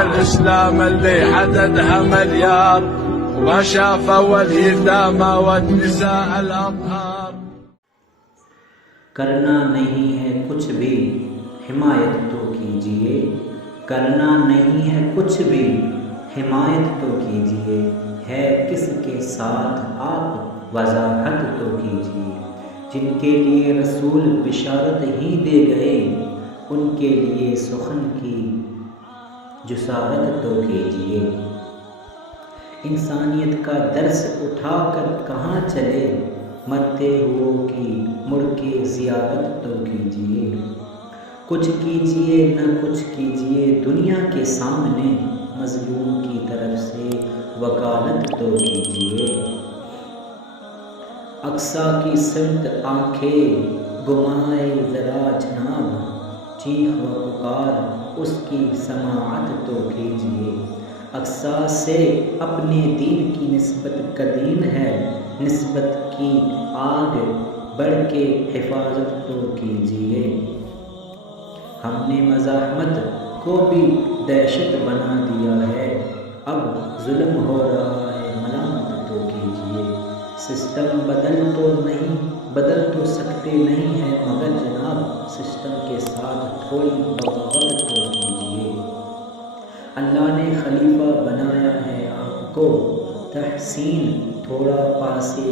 الإسلام اللي عددها مليار وما شافوا اليتامى والنساء الأطهار. کرنا نہیں ہے کچھ بھی حمایت تو کیجیے، کرنا نہیں ہے کچھ بھی حمایت تو کیجیے، ہے کس کے ساتھ آپ وضاحت تو کیجیے، جن کے لیے رسول بشارت ہی دے گئے ان کے لیے سخن کی جسارت تو کیجیے، انسانیت کا درس اٹھا کر کہاں چلے، مرتے ہوئوں کی مڑ کے زیارت تو کیجیے، کچھ کیجیے نہ کچھ کیجیے دنیا کے سامنے، مظلوم کی طرف سے وکالت تو کیجیے، اقصیٰ کی سرد آنکھیں گمائے ذرا جناب، چیخ و پکار اس کی سماعت تو کیجیے، اقصیٰ سے اپنے دین کی نسبت قدیم ہے، نسبت کی آگ بڑھ کے حفاظت تو کیجیے، ہم نے مزاحمت کو بھی دہشت بنا دیا ہے، اب ظلم ہو رہا ہے ملامت تو کیجیے، سسٹم بدل تو سکتے نہیں ہیں مگر جناب سسٹم کے ساتھ تھوڑی بغاوت تو کیجیے، اللہ نے خلیفہ بنایا ہے آپ کو، تحسین تھوڑا پاسے